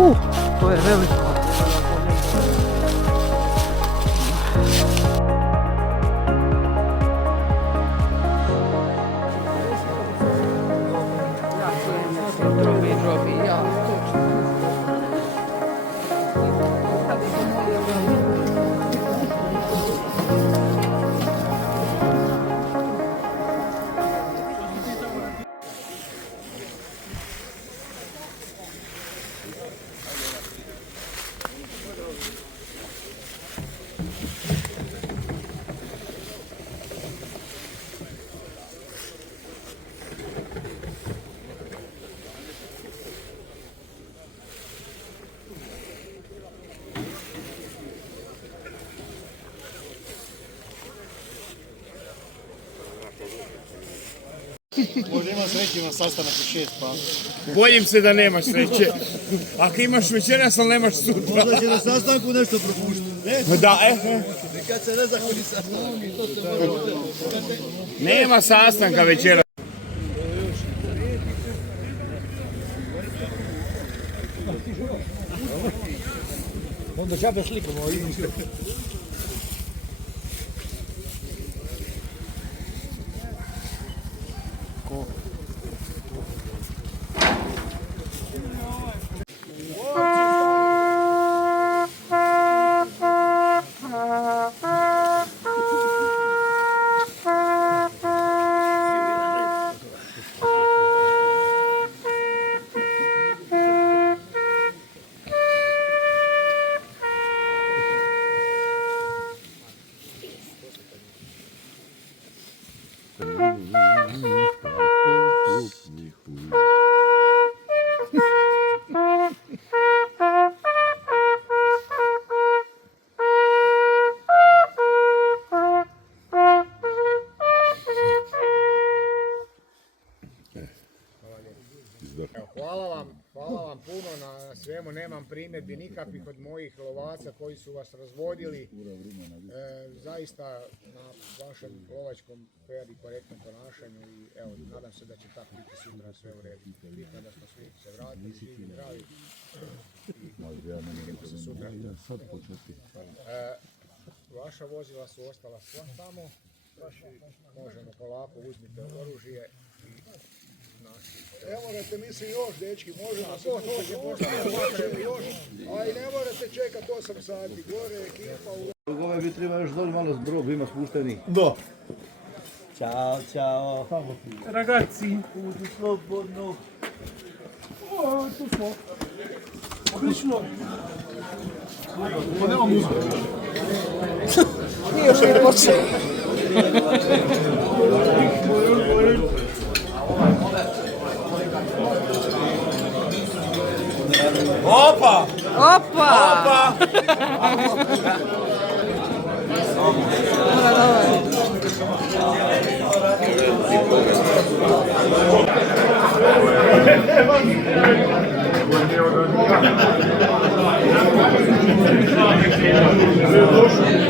To je veliko. Može ima sreće na sastanak u 6 pa. Bojim se da nemaš sreće. Ako imaš večeras, ali nemaš sutra. Možda će na sastanku nešto propuštiti. Da, Kad se ne zahodi sastanak, to se može. Nema sastanka večeras. Onda čabe slikom ovo izmislio. Hvala vam puno na svemu, nemam primjedbi nikakvih od mojih lovaca koji su vas razvodili. Zaista na vašem lovačkom fer i korektnom ponašanju i evo, nadam se da će tako biti sutra sve u redu. Bitno da smo svi se vratili, svi zdravi i vidimo se sutra. Vaša vozila su ostala sva tamo, možemo polako, uzmite oružje i Ne morate mislim još, dečki, možemo se doći još, a i ne morate čekati 8 sati, gore ekipa u... Ove bi treba još dolje malo zbrog, ima spušteni. Da. Ćao, čao. Ragazzi, Budu slobodno. O, tu smo. Odlično. Pa nema muziku. nije još nije počeo. Opa! Opa! Došao.